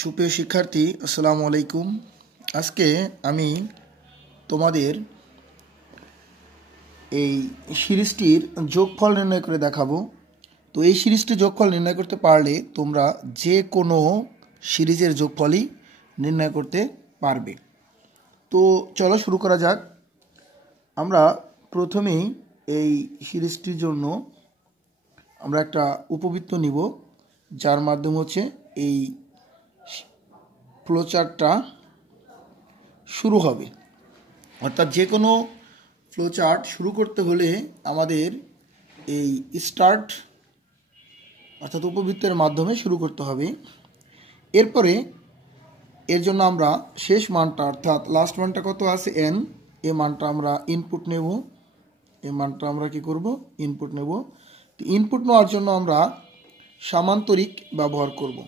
সুপ্রিয় শিক্ষার্থী, আসসালামু আলাইকুম। আজকে আমি তোমাদের এই সিরিজটির যোগফল নির্ণয় করে দেখাবো। তো এই সিরিজটির যোগফল নির্ণয় করতে পারলে তোমরা যে কোনো সিরিজের যোগফলই নির্ণয় করতে পারবে। তো চলো শুরু করা যাক। আমরা প্রথমেই এই সিরিজটির জন্য আমরা একটা উপবৃত্ত নিব, যার মাধ্যমে এই ফ্লোচার্টটা শুরু হবে। অর্থাৎ যে কোনো ফ্লোচার্ট শুরু করতে হলে আমাদের এই স্টার্ট অর্থাৎ উপবৃত্তের মাধ্যমে শুরু করতে হবে। এরপরে এর জন্য আমরা শেষ মানটা অর্থাৎ লাস্ট মানটা কত আছে n, এই মানটা আমরা ইনপুট নেব। এই মানটা আমরা কি করব? ইনপুট নেব। তো ইনপুট নেওয়ার জন্য আমরা সামান্তরিক ব্যবহার করব।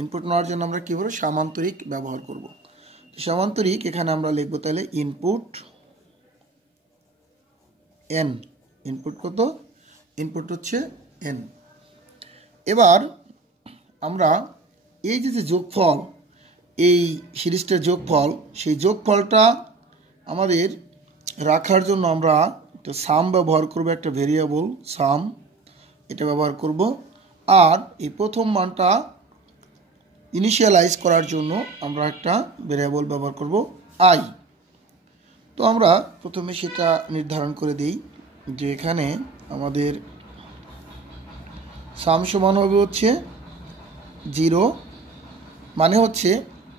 ইনপুট নেওয়ার জন্য আমরা কী করব? সামান্তরিক ব্যবহার করব। সামান্তরিক এখানে আমরা লিখব তাহলে ইনপুট n। ইনপুট কত? ইনপুট হচ্ছে n। এবার আমরা এই যে যোগফল, এই সিরিজটার যোগফল, সেই যোগফলটা আমাদের রাখার জন্য আমরা একটা সাম ব্যবহার করব, একটা ভেরিয়েবল সাম, এটা ব্যবহার করব। আর এই প্রথম মানটা ইনিশিয়ালাইজ করার জন্য আমরা একটা ভেরিয়েবল ব্যবহার করব i। তো আমরা প্রথমে সেটা নির্ধারণ করে দিই যে এখানে আমাদের সাম সমান হবে 0, মানে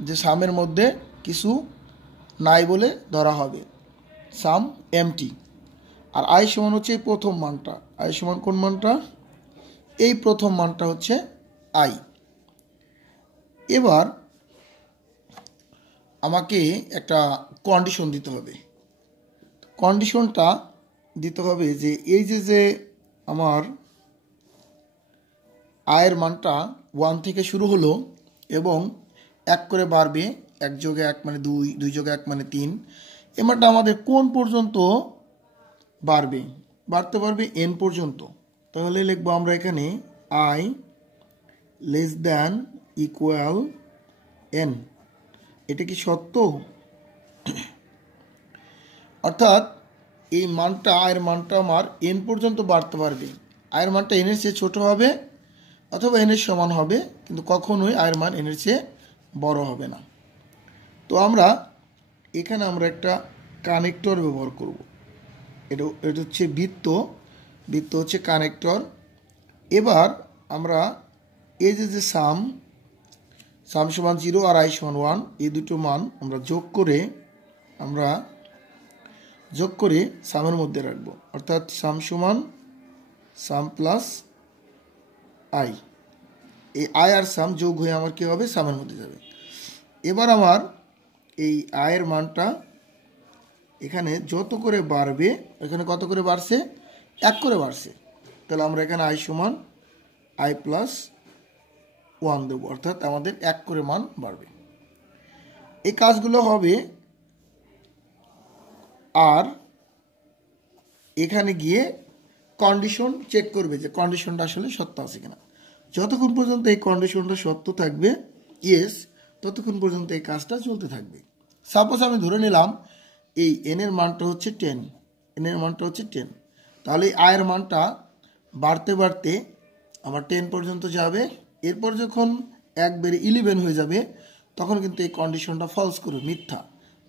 যে সামের মধ্যে কিছু নাই বলে ধরা হবে, সাম এমটি। আর i সমান এই প্রথম মানটা। i সমান কোন মানটা? এই প্রথম মানটা i। এবার আমাকে একটা কন্ডিশন দিতে হবে। কন্ডিশনটা দিতে হবে যে এই যে আমার আয়ের মানটা 1 থেকে শুরু হলো এবং 1 করে বাড়বে, 1 যোগে 1 মানে 2, 2 যোগে 1 মানে 3। এই মানটা আমাদের কোন পর্যন্ত বাড়বে? বাড়তে পারবে n পর্যন্ত। তাহলে লিখবো আমরা এখানে i less than equal n। এটা কি সত্য? অর্থাৎ এই মানটা, আয়ের মানটা আমার n পর্যন্ত বাড়তে পারবে। আয়ের মানটা n এর চেয়ে ছোট হবে অথবা n এর সমান হবে, কিন্তু কখনোই আয়ের মান n এর চেয়ে বড় হবে না। তো এখানে আমরা একটা কানেক্টর ব্যবহার করব। এটা বৃত্ত কানেক্টর। এবার আমরা এই যে সাম সমান 0 আর i সমান 1, এই দুটো মান আমরা যোগ করে সামের মধ্যে রাখবো। অর্থাৎ সাম সমান সাম প্লাস i। এই i আর সাম যোগ হয়ে আমার কি হবে? সামের মধ্যে যাবে। এবার আমার এই আয়ের মানটা এখানে যত করে বাড়বে, এখানে কত করে বাড়ছে? 1 করে বাড়ছে। তাহলে আমরা এখানে i সমান i প্লাস 1 দেবো, অর্থাৎ আমাদের 1 করে মান বাড়বে। এই কাজগুলো হবে। আর এখানে গিয়ে কন্ডিশন চেক করবে যে কন্ডিশনটা আসলে সত্য আছে কিনা। যতক্ষণ পর্যন্ত এই কন্ডিশনটা সত্য থাকবে, ইয়েস, ততক্ষণ পর্যন্ত এই কাজটা চলতে থাকবে। সাপোজ আমি ধরে নিলাম এই n এর মানটা 10, n এর মানটা 10। তাহলে এই আয়ের মানটা বাড়তে বাড়তে আবার 10 পর্যন্ত যাবে। এরপর যখন 1 বেড়ে 11 হয়ে যাবে, তখন কিন্তু এই কন্ডিশনটা ফলস করবে, মিথ্যা।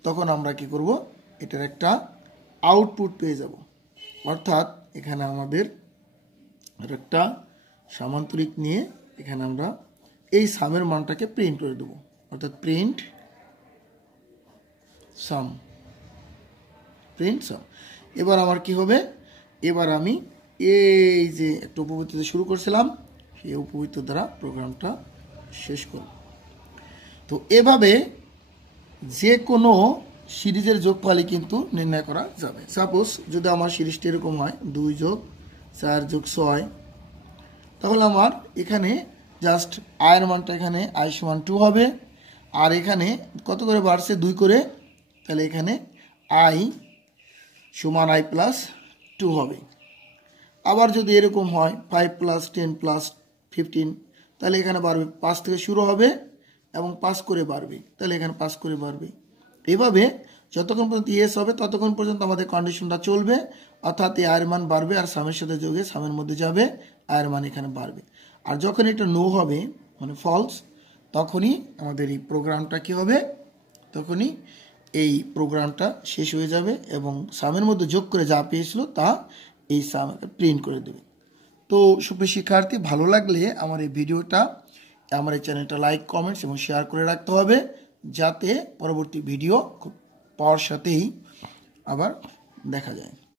তখন আমরা কি করব? এটার একটা আউটপুট পেয়ে যাব। অর্থাৎ এখানে আমাদের একটা সামান্তরিক নিয়ে এখানে আমরা এই সামের মানটাকে প্রিন্ট করে দেব। অর্থাৎ প্রিন্ট সাম। এবার আমার কি হবে? এবার আমি এই যে একটা উপবৃত্ত শুরু করছিলাম, সেই উপবৃত্ত দ্বারা প্রোগ্রামটা শেষ করব। তো এভাবে যে কোনো সিরিজের যোগফলই কিন্তু নির্ণয় করা যাবে। সাপোজ যদি আমার সিরিজটি এরকম হয় 2 যোগ 4 যোগ 6, তাহলে আমার এখানে জাস্ট আয়ের মানটা এখানে i সমান 2 হবে। আর এখানে কত করে বাড়ছে? 2 করে। তাহলে এখানে i সমান i প্লাস 2 হবে। আবার যদি এরকম হয় 5 প্লাস 10 প্লাস 15, তাহলে এখানে বাড়বে, 5 থেকে শুরু হবে এবং পাস করে বাড়বে, তাহলে এখানে পাস করে বাড়বে। এভাবে যতক্ষণ পর্যন্ত ইয়েস হবে ততক্ষণ পর্যন্ত আমাদের কন্ডিশনটা চলবে, অর্থাৎ এই আয়ের মান বাড়বে আর সামের সাথে যোগে সামের মধ্যে যাবে, আয়ের মান এখানে বাড়বে। আর যখন এটা নো হবে মানে ফলস, তখনই আমাদের এই প্রোগ্রামটা কী হবে, তখনই এই প্রোগ্রামটা শেষ হয়ে যাবে এবং সামের মধ্যে যোগ করে যা পেয়েছিল তা এই সামকে প্রিন্ট করে দেবে। তো সুপ্রিয় শিক্ষার্থী, ভালো লাগলে আমার এই ভিডিওটা, আমার এই চ্যানেলটা লাইক, কমেন্টস এবং শেয়ার করে রাখতে হবে, যাতে পরবর্তী ভিডিও খুব পাওয়ার সাথেই আবার দেখা যায়।